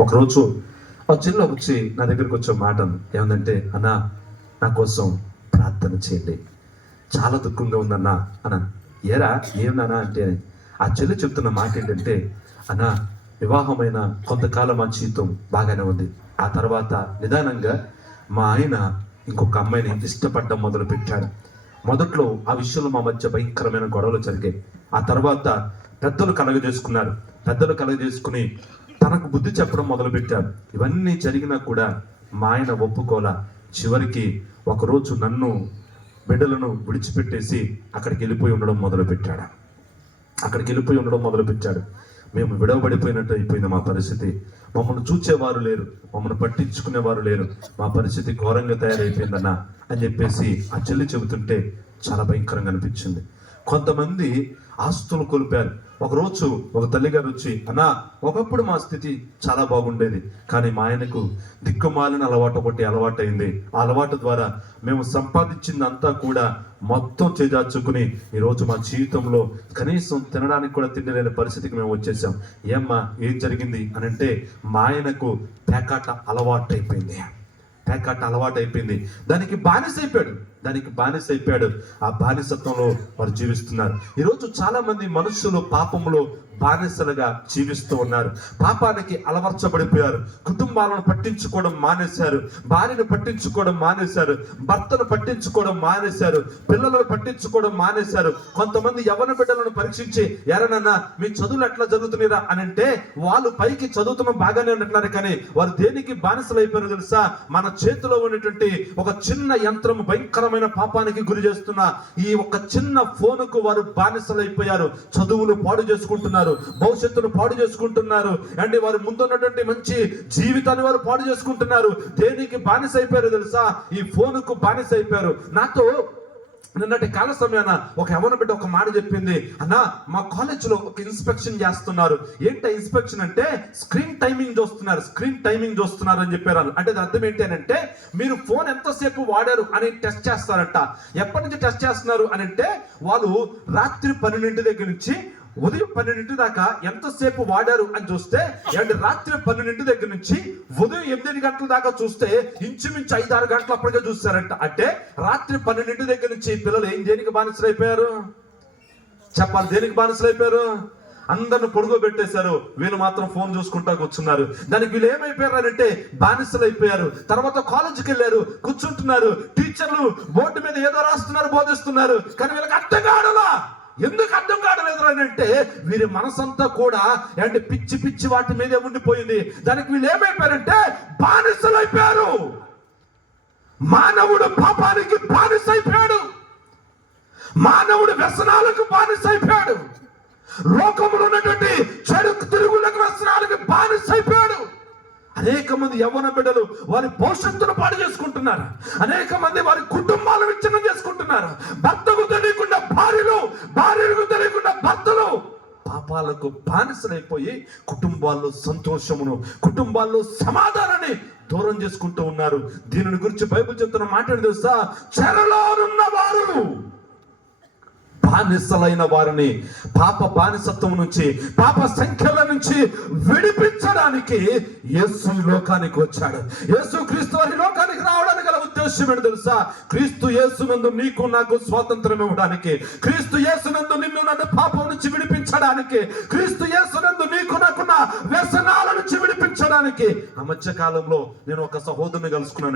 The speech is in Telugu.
ఒకరోజు ఆ చిల్ల వచ్చి నా దగ్గరికి వచ్చే మాట ఏమందంటే అన్న నా కోసం ప్రార్థన చేయండి. చాలా దుఃఖంగా ఉందన్న అన్న ఏరా ఏమన్నా అంటే ఆ చెల్లి చెప్తున్న మాట ఏంటంటే అన్న వివాహమైన కొంతకాలం మా జీవితం బాగానే ఉంది. ఆ తర్వాత నిదానంగా మా ఆయన ఇంకొక అమ్మాయిని ఇష్టపడడం మొదలు పెట్టాడు మొదట్లో ఆ విషయంలో మా మధ్య భయంకరమైన గొడవలు జరిగాయి. ఆ తర్వాత పెద్దలు కలగజేసుకున్నారు. పెద్దలు కలగజేసుకుని తనకు బుద్ధి చెప్పడం మొదలుపెట్టారు ఇవన్నీ జరిగినా కూడా మా ఆయన ఒప్పుకోలా. చివరికి ఒకరోజు నన్ను బిడ్డలను విడిచిపెట్టేసి అక్కడికి వెళ్ళిపోయి ఉండడం మొదలుపెట్టాడు. అక్కడికి వెళ్ళిపోయి ఉండడం మొదలుపెట్టాడు. మేము విడవబడిపోయినట్టు అయిపోయింది మా పరిస్థితి. మమ్మల్ని చూచేవారు లేరు. మమ్మల్ని పట్టించుకునేవారు లేరు. మా పరిస్థితి ఘోరంగా తయారైపోయిందన్న అని చెప్పేసి ఆ చెల్లి చెబుతుంటే చాలా భయంకరంగా అనిపించింది. కొంతమంది ఆస్తులు కోల్పారు ఒకరోజు ఒక తల్లిగారు వచ్చి అన్నా ఒకప్పుడు మా స్థితి చాలా బాగుండేది కానీ మా ఆయనకు దిక్కుమాలిన అలవాటు ఒకటి అలవాటైంది. ఆ అలవాటు ద్వారా మేము సంపాదించిందంతా కూడా మొత్తం చేజార్చుకుని ఈరోజు మా జీవితంలో కనీసం తినడానికి కూడా తిండి లేని పరిస్థితికి మేము వచ్చేసాం. ఏమ్మా ఏం జరిగింది? అని అంటే మా ఆయనకు పేకాట అలవాటు అయిపోయింది పేకాట అలవాటు అయిపోయింది దానికి బానిస అయిపోయాడు దానికి బానిస అయిపోయాడు. ఆ బానిసత్వంలో వారు జీవిస్తున్నారు. ఈరోజు చాలా మంది మనుషులు పాపంలో బానిసలుగా జీవిస్తూ ఉన్నారు. పాపానికి అలవర్చబడిపోయారు. కుటుంబాలను పట్టించుకోవడం మానేశారు. భార్యను పట్టించుకోవడం మానేశారు. భర్తను పట్టించుకోవడం మానేశారు. పిల్లలను పట్టించుకోవడం మానేశారు. కొంతమంది యవన బిడ్డలను పరీక్షించి ఎరనన్నా మీ చదువులు ఎట్లా జరుగుతున్నారా అని అంటే వాళ్ళు పైకి చదువుతున్న బాగానే ఉంటున్నారు కానీ వారు దేనికి బానిసలు అయిపోయారు తెలుసా? మన చేతిలో ఉన్నటువంటి ఒక చిన్న యంత్రం భయంకరమైన పాపానికి గురి చేస్తున్న ఈ ఒక చిన్న ఫోనుకు వారు బానిసలు అయిపోయారు చదువులు పాడు చేసుకుంటున్నారు. భవిష్యత్తును పాడు చేసుకుంటున్నారు. అండ్ వారు ముందున్నటువంటి మంచి జీవితాన్ని వారు పాడు చేసుకుంటున్నారు. దేనికి బానిస అయిపోయారు తెలుసా? ఈ ఫోనుకు బానిస అయిపోయారు నాతో నిన్నటి కాల సమయాన ఒక యవన బిడ్డ ఒక మాట చెప్పింది. అన్న మా కాలేజీలో ఒక ఇన్స్పెక్షన్ చేస్తున్నారు. ఏంటి ఇన్స్పెక్షన్ అంటే స్క్రీన్ టైమింగ్ చూస్తున్నారు స్క్రీన్ టైమింగ్ చూస్తున్నారు అని చెప్పారు అంటే దాని అర్థం ఏంటి అని అంటే మీరు ఫోన్ ఎంతసేపు వాడారు అని టెస్ట్ చేస్తారంట. ఎప్పటి నుంచి టెస్ట్ చేస్తున్నారు అని అంటే వాళ్ళు రాత్రి పన్నెండింటి దగ్గర నుంచి ఉదయం పన్నెండింటి దాకా ఎంతసేపు వాడారు అని చూస్తే అంటే రాత్రి పన్నెండింటి దగ్గర నుంచి ఉదయం ఎనిమిది గంటల దాకా చూస్తే ఇంచుమించు ఐదు ఆరు గంటలు అప్పటికే చూస్తారంట. అంటే రాత్రి పన్నెండింటి దగ్గర నుంచి పిల్లలు ఏం దేనికి బానిసలు అయిపోయారు చెప్పాలి దేనికి బానిసలు అయిపోయారు అందరిని పొడుగు పెట్టేశారు వీళ్ళు మాత్రం ఫోన్ చూసుకుంటా కూర్చున్నారు. దానికి వీళ్ళు ఏమైపోయారు అంటే బానిసలు అయిపోయారు తర్వాత కాలేజీకి వెళ్ళారు కూర్చుంటున్నారు. టీచర్లు బోర్డు మీద ఏదో రాస్తున్నారు బోధిస్తున్నారు. కానీ వీళ్ళకి అర్థం కావడలా? ఎందుకు అర్థం కావడలేదు వీరి మనసంతా కూడా అంటే పిచ్చి పిచ్చి వాటి మీదే ఉండిపోయింది. దానికి వీళ్ళు ఏమైపోయారంటే బానిసలు అయిపోయారు మానవుడు పాపానికి బానిస అయిపోయాడు మానవుడు వ్యసనాలకు బానిస అయిపోయాడు ఉన్నటువంటి అనేక మంది యవ్వన బిడ్డలు వారి భవిష్యత్తును పాడు చేసుకుంటున్నారు. అనేక మంది వారి కుటుంబాలను విచ్ఛిన్నం చేసుకుంటున్నారు. భర్తకు తెలియకుండా భార్యలు భార్యలకు తెలియకుండా భర్తలు పాపాలకు బానిసలైపోయి కుటుంబాల్లో సంతోషమును కుటుంబాల్లో సమాధానాన్ని దూరం చేసుకుంటూ ఉన్నారు. దీనిని గురించి బైబిల్ చెప్తున్న మాట తెలుసా? ఉన్న వారు బానిసలైన వారిని పాప బానిసత్వం నుంచి పాప సంఖ్యల నుంచి విడిపించడానికి యేసు ఈ లోకానికి వచ్చాడు. యేసు క్రీస్తు వారి లోకానికి రావడానికి గల ఉద్దేశం ఏంటి తెలుసా? క్రీస్తు యేసు నందు నీకు నాకు స్వాతంత్రం ఇవ్వడానికి క్రీస్తు యేసునందు నిన్ను నన్ను పాపం నుంచి విడిపించడానికి క్రీస్తు యేసునందు నీకు నాకున్న వ్యసనాల నుంచి విడిపించడానికి ఆ మధ్య కాలంలో నేను ఒక సహోదరుని కలుసుకున్నాను.